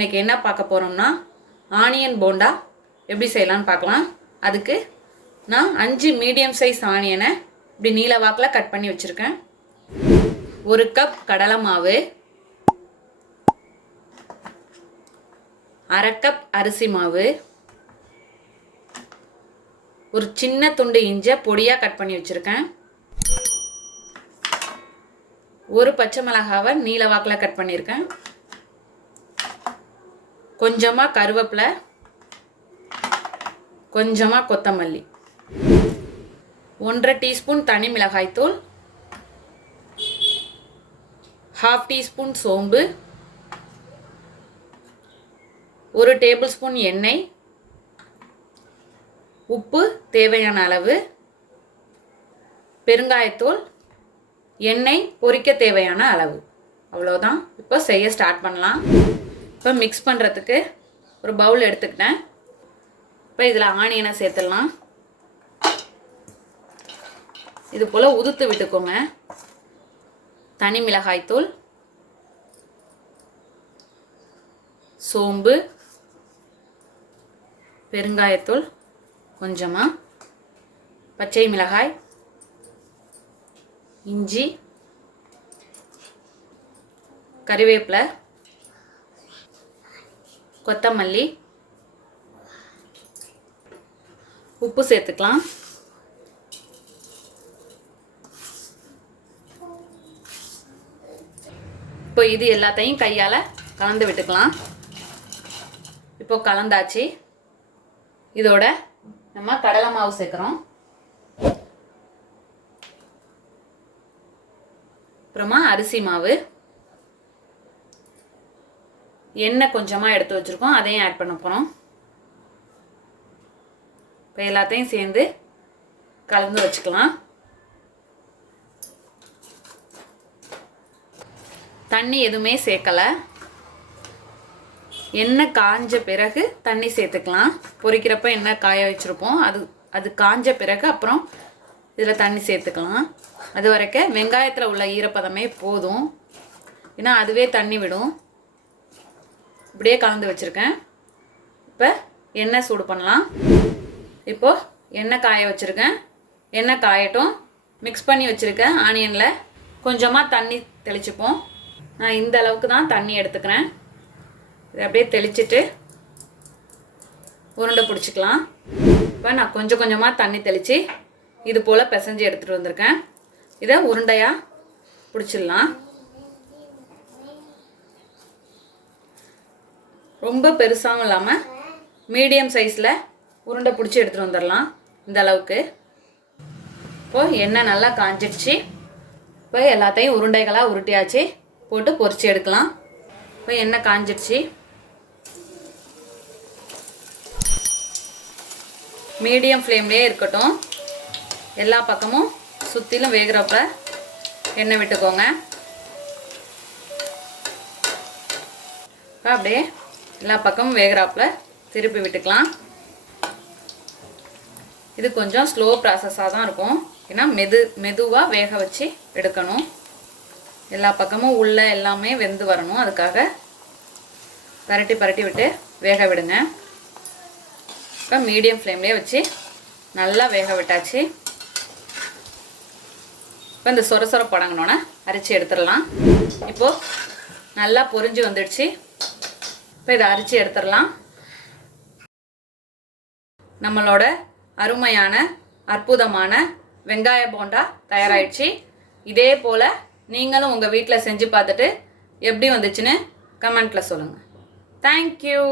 இன்றைக்கி என்ன பார்க்க போகிறோம்னா ஆனியன் போண்டா எப்படி செய்யலான்னு பார்க்கலாம். அதுக்கு நான் 5 மீடியம் சைஸ் ஆனியனை இப்படி நீல வாக்கில் கட் பண்ணி வச்சுருக்கேன். 1 கப் கடலை மாவு, 1/2 கப் அரிசி மாவு, ஒரு சின்ன துண்டு இஞ்சி பொடியாக கட் பண்ணி வச்சுருக்கேன், ஒரு பச்சை மிளகாவை நீல வாக்கில் கட் பண்ணியிருக்கேன், கொஞ்சமாக கருவேப்பிலை, கொஞ்சமாக கொத்தமல்லி, 1/2 டீஸ்பூன் தனி மிளகாய்த்தூள், 1/2 டீஸ்பூன் சோம்பு, 1 டேபிள் ஸ்பூன் எண்ணெய், உப்பு தேவையான அளவு, பெருங்காயத்தூள், எண்ணெய் பொரிக்க தேவையான அளவு. அவ்வளோதான். இப்போ செய்ய ஸ்டார்ட் பண்ணலாம். இப்போ மிக்ஸ் பண்ணுறதுக்கு ஒரு பவுல் எடுத்துக்கிட்டேன். இப்போ இதில் ஆனியனை சேர்த்துடலாம். இது போல் உதுத்து விட்டுக்கோங்க. தனி மிளகாய்த்தூள், சோம்பு, பெருங்காயத்தூள் கொஞ்சமாக, பச்சை மிளகாய், இஞ்சி, கறிவேப்பிலை, கொத்தமல்லி, உப்பு சேர்த்துக்கலாம். இப்போ இது எல்லாத்தையும் கையால் கலந்து விட்டுக்கலாம். இப்போ கலந்தாச்சு. இதோட நம்ம கடலை மாவு சேர்க்குறோம். அப்புறமா அரிசி மாவு, எண்ணெய் கொஞ்சமாக எடுத்து வச்சுருக்கோம், அதையும் ஆட் பண்ண போகிறோம். இப்போ எல்லாத்தையும் சேர்ந்து கலந்து வச்சுக்கலாம். தண்ணி எதுவுமே சேர்க்கலை. எண்ணெய் காஞ்ச பிறகு தண்ணி சேர்த்துக்கலாம். பொரிக்கிறப்ப எண்ணெய் காய வச்சுருப்போம், அது காஞ்ச பிறகு அப்புறம் இதில் தண்ணி சேர்த்துக்கலாம். அது வரைக்கும் வெங்காயத்தில் உள்ள ஈரப்பதமே போதும், ஏன்னா அதுவே தண்ணி விடும். இப்படியே கலந்து வச்சுருக்கேன். இப்போ எண்ணெய் சூடு பண்ணலாம். இப்போது எண்ணெய் காய வச்சுருக்கேன். எண்ணெய் காயட்டும். மிக்ஸ் பண்ணி வச்சுருக்கேன் ஆனியனில் கொஞ்சமாக தண்ணி தெளிச்சுப்போம். நான் இந்த அளவுக்கு தான் தண்ணி எடுத்துக்கிறேன். இதை அப்படியே தெளிச்சுட்டு உருண்டை பிடிச்சிக்கலாம். இப்போ நான் கொஞ்சம் கொஞ்சமாக தண்ணி தெளித்து இது போல் பிசைஞ்சு எடுத்துகிட்டு வந்திருக்கேன். இதை உருண்டையாக பிடிச்சிடலாம். ரொம்ப பெருசாகவும் இல்லாமல் மீடியம் சைஸில் உருண்டை பிடிச்சி எடுத்துகிட்டு வந்துடலாம். இந்த அளவுக்கு. இப்போது எண்ணெய் நல்லா காஞ்சிடுச்சு. இப்போ எல்லாத்தையும் உருண்டைகளாக உருட்டியாச்சு, போட்டு பொரிச்சு எடுக்கலாம். இப்போ எண்ணெய் காஞ்சிடுச்சு. மீடியம் ஃப்ளேம்லேயே இருக்கட்டும். எல்லா பக்கமும் சுற்றிலும் வேகிறப்ப எண்ணெய் விட்டுக்கோங்க. இப்போ அப்படியே எல்லா பக்கமும் வேகிறாப்புல திருப்பி விட்டுக்கலாம். இது கொஞ்சம் ஸ்லோ ப்ராசஸாக தான் இருக்கும், ஏன்னா மெதுவாக வேக வச்சு எடுக்கணும். எல்லா பக்கமும் உள்ள எல்லாமே வெந்து வரணும். அதுக்காக பரட்டி விட்டு வேக விடுங்க. இப்போ மீடியம் ஃப்ளேம்லேயே வச்சு நல்லா வேக விட்டாச்சு. இப்போ இந்த சொர படங்கினோன்னே அரிச்சு எடுத்துடலாம். இப்போது நல்லா பொரிஞ்சு வந்துடுச்சு. இப்போ இதை அரிச்சு எடுத்துடலாம். நம்மளோட அருமையான அற்புதமான வெங்காய போண்டா தயாராகிடுச்சு. இதே போல் நீங்களும் உங்கள் வீட்டில் செஞ்சு பார்த்துட்டு எப்படி வந்துச்சுன்னு கமெண்ட்டில் சொல்லுங்கள். தேங்க்யூ.